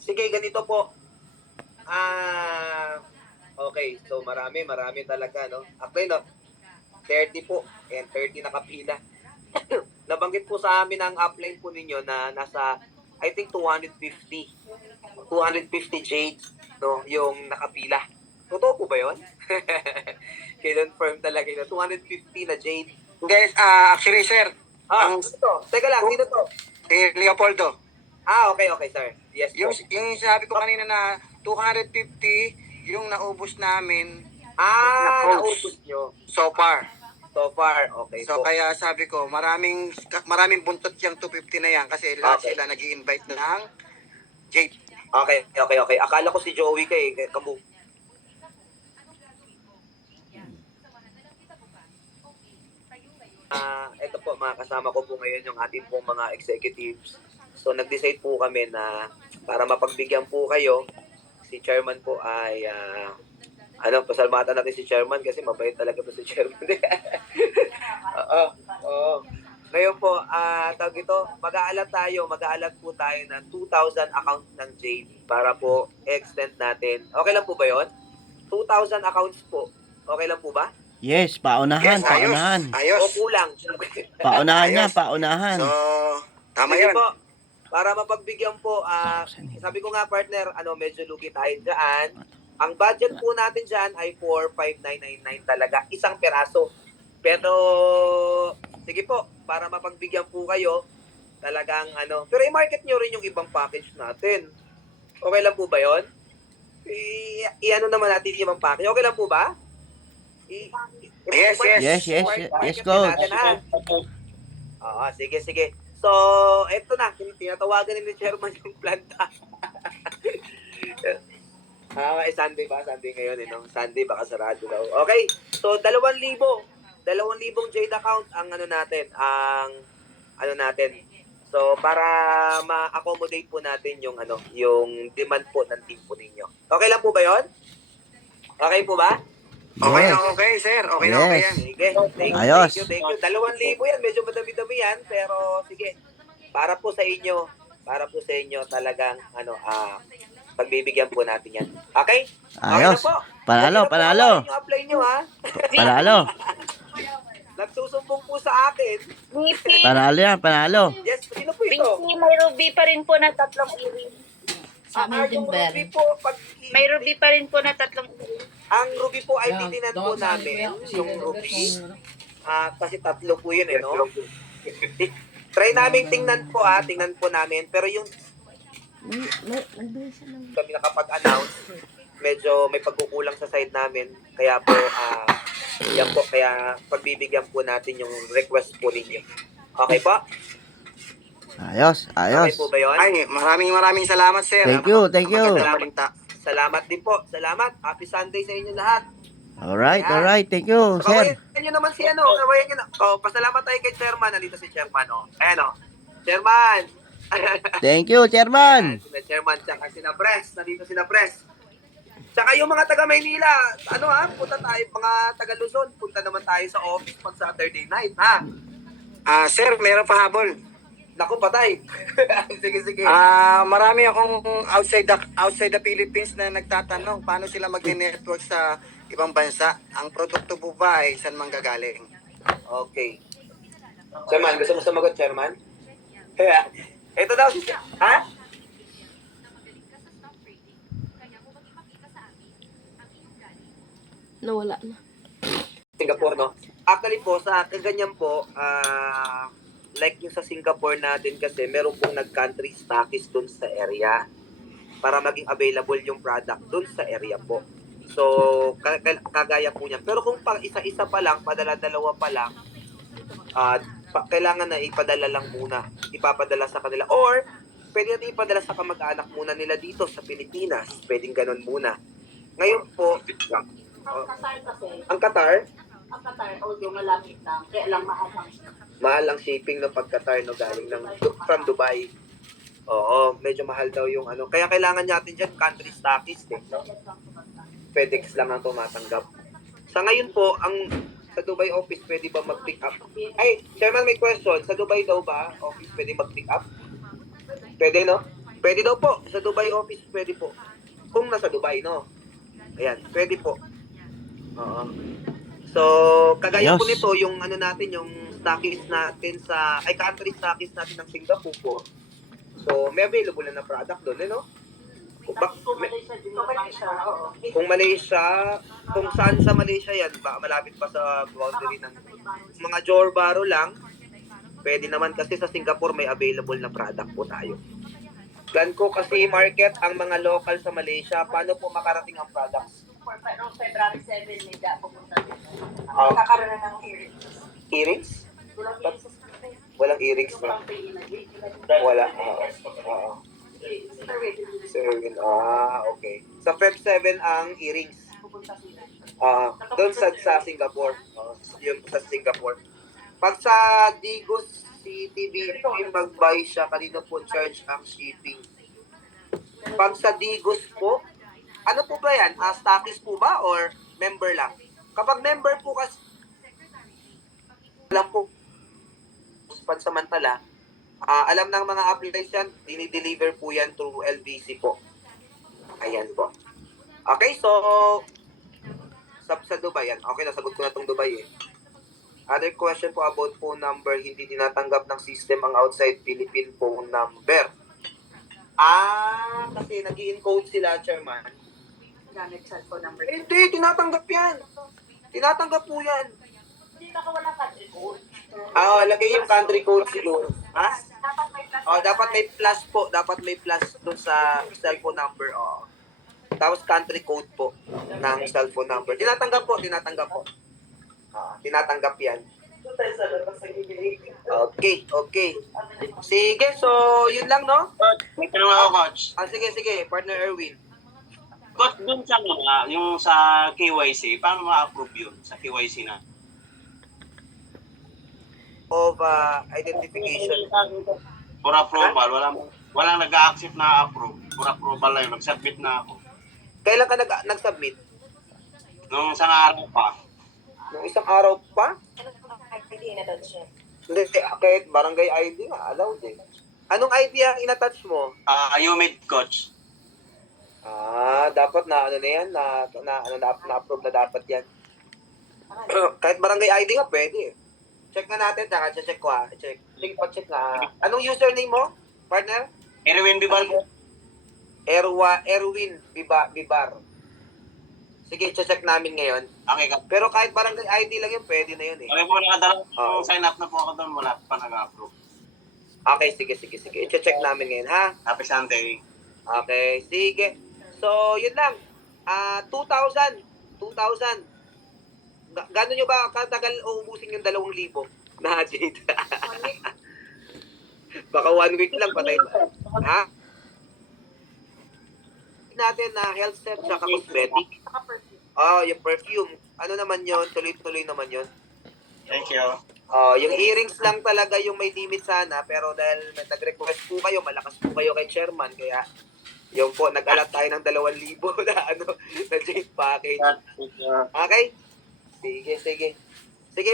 Sige, ganito po. Ah, okay. So, marami talaga, no? Actually, no, 30 po. And 30 nakapila. Nabanggit po sa amin ang upline po ninyo na nasa, I think, 250. 250 jades, no? Yung nakapila. Totoo po ba yun? Kinonfirm talaga yun. 250 na jade. Guys, actually, sir, Ah, ang sino to? Teka lang, sino to? si Leopoldo, Okay, sir. Yes po. yung sinabi ko kanina na 250, yung naubos namin Naubos nyo. so far. So far, okay So po. kaya sabi ko, maraming buntot yung 250 na yan kasi lahat Okay. sila nag-i-invite ng Jade. Okay. Akala ko si Joey kamu. Ito po, mga kasama ko po ngayon yung ating pong mga executives. So, nag-decide po kami na para mapagbigyan po kayo, si chairman po ay, pasalamatan natin si chairman kasi mabait talaga po si chairman. Oo. Ngayon po, tawag ito, mag-aalat po tayo ng 2,000 accounts ng Jade para po extend natin. Okay lang po ba yon? 2,000 accounts po. Okay lang po ba? Yes, paunahan, Yes, paunahan. ayos. O kulang? Paunahan niya, Ayos. paunahan. So, tama Sige yan. po, para mapagbigyan po, sabi ko nga partner, medyo lugi tayo dyan. Ang budget po natin dyan ay 4,599 talaga, isang peraso. Pero, sige po, para mapagbigyan po kayo, talagang pero i-market nyo rin yung ibang package natin. Okay lang po ba yon? I-ano naman natin yung ibang package. Okay lang po ba? Yes. Yes, coach. Natin, ha? Oo, sige. So, eto na, tinatawagan ni Chairman yung planta. Sunday ba? Sunday ngayon, no? Sunday, baka sarado daw. Okay, so 2,000 Jade account ang natin. So, para ma-accommodate po natin yung demand po ng team po ninyo. Okay lang po ba yon? Okay po ba? Okay Yes. na okay, sir. Okay na okay yan. Sige, thank Ayos. you. 2,000 yan, medyo madami-dami yan, pero sige, para po sa inyo talagang pagbibigyan po natin yan. Okay? Ayos. Okay na po. Panalo, Okay na po, panalo. awayin yung apply nyo, ha? Panalo. Nagsusumbong po sa akin. VP, Panalo yan, panalo. Yes, sino po ito? may ruby pa rin po na 3 earring. Yung Ruby po, May ruby pa rin po na 3 earring. ang Ruby po ay titinan po namin, yung Ruby. Kasi 3 po yun, no? Try namin tingnan po, tingnan po namin. Pero yung kami nakapag-announce, medyo may pagkukulang sa side namin. Kaya po, yan po, kaya pagbibigyan po natin yung request po ninyo. Okay po? Ayos. Okay po ba yun? Ay, maraming salamat, sir. Thank you. Magandang balita. Salamat din po. Salamat. Happy Sunday sa inyo lahat. Alright. Thank you, sir. Kawayan nyo naman si kawayan nyo na. Pasalamat tayo kay Chairman. Nandito si Chairman, Ayan, Chairman. Thank you, chairman. Sina Chairman, tsaka sina Pres. Nandito sina Pres. Tsaka yung mga taga Maynila, punta tayo, mga taga Luzon, punta naman tayo sa office pag Saturday night, ha? Sir, meron pa habol. Naku, patay. Sige. Marami akong outside the Philippines na nagtatanong paano sila mag-network sa ibang bansa. Ang produkto po ba ay saan manggagaling? Okay. Chairman, gusto mo sumagot, Chairman? Ito daw si ha? Nawala na. Singapore, no? Actually po, sa kaganyan po, like yung sa Singapore natin kasi, meron pong nag-country stockist dun sa area para maging available yung product dun sa area po. So, kagaya po niyan. Pero kung pang isa-isa pa lang, padala-dalawa pa lang, kailangan na ipadala lang muna. Ipapadala sa kanila. Or, pwede natin ipadala sa kamag-anak muna nila dito sa Pilipinas. Pwedeng ganun muna. Ngayon po, Ang Qatar kasi, ang Qatar, audio malapit lang. Kaya lang mahal ang mahal ang shipping ng pag-Qatar, galing from Dubai. Oo, medyo mahal daw yung Kaya kailangan natin dyan country stockist, no? FedEx lang ang tumatanggap. Sa ngayon po, sa Dubai office pwede ba mag-pick up? Ay, Chairman, may question. Sa Dubai daw ba office pwede mag-pick up? Pwede, no? Pwede daw po. Sa Dubai office, pwede po. Kung nasa Dubai, no? Ayan, pwede po. Oo. So, kagaya po Ayos. nito, yung ano natin, yung stockist natin sa, ay country stockist natin ng Singapore po. So, may available na product doon, no? Kung Malaysia, kung saan sa Malaysia yan, baka malapit pa sa boundary ng mga Johor Bahru lang, pwede naman kasi sa Singapore may available na product po tayo. Plan ko kasi market ang mga local sa Malaysia, paano po makarating ang products? February 7, may pupunta din. Ah. Kakaroon na ng hearing. Earrings? Walang hearing sa Walang earrings na. Wala. Oo. Okay. Sa Feb 7 ang earrings. Pupunta sila. Doon sa Singapore. Yung sa Singapore. Pag sa Digos CTV, mag-buy siya, kanina po charge ang shipping. Pag sa Digos po, ano po ba yan? Stockist po ba or member lang? Kapag member po kasi, alam po, pansamantala, alam ng mga appliance yan, dinideliver po yan through LBC po. Ayan po. Okay, so, sa Dubai yan. Okay, nasagot ko na tong Dubai eh. Other question po about phone number, hindi tinatanggap ng system ang outside Philippine phone number. Kasi nag-i-encode sila, Chairman. Gamit cellphone number. Hindi, tinatanggap yan. Tinatanggap po yan. Hindi ka wala country code. Lagay yung country code siguro. Ha? Dapat may plus. Dapat may plus po. Dapat may plus doon sa cellphone number. Tapos country code po ng cellphone number. Tinatanggap po. Tinatanggap yan. Okay. Sige, so yun lang, no? May tanong ako, Coach. Sige, partner Erwin. Coach, dun sa yung sa KYC, paano ma-approve yun sa KYC na? Of identification. For approval, walang nag-accept na approve. For approval lang yun, nag-submit na ako. Kailan ka nag-submit? Nung isang araw pa, Nung isang araw pa? ID na doon siya. Hindi, kahit barangay ID nga, allowed eh. Anong ID ang inattach mo? UMID, Coach. Dapat na ano na yan, na-approve na dapat yan. Kahit barangay ID nga, pwede. Check na natin, check ko Check nga. Anong username mo, partner? Erwin Bibar, Erwin Bibar. Sige, check namin ngayon. okay ka. Pero kahit barangay ID lang yun, pwede na yun eh. Okay po, nakadala. Oo. Sign up na po ako doon, wala pa nag-approve. Okay, sige. I-check namin ngayon, ha? Happy Sunday. Okay, sige. So, yun lang. 2,000. Gano'n nyo ba katagal uubusin yung 2,000 na Jade? Baka 1 week lang patay na. Ha? Natin na health set sa cosmetic. Yung perfume. Ano naman yon? Tuloy-tuloy naman yon. Thank you. Yung earrings lang talaga yung may limit sana, pero dahil nag-request po kayo, malakas po kayo kay chairman, kaya yung po, nag-alat tayo ng 2,000 na na Jade package. Okay? Sige,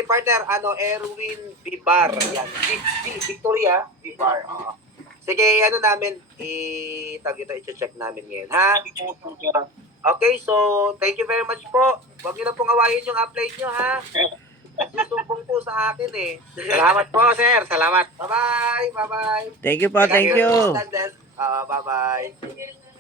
partner, Erwin Bibar. Yan. Victoria Bibar. Sige, namin, i-check namin ngayon, ha? Okay, so, thank you very much po. Huwag nyo na pong awayin yung upload nyo, ha? Susumbong po sa akin, eh. Salamat po, sir. Salamat. Bye-bye. Thank you po, thank you. Bye-bye.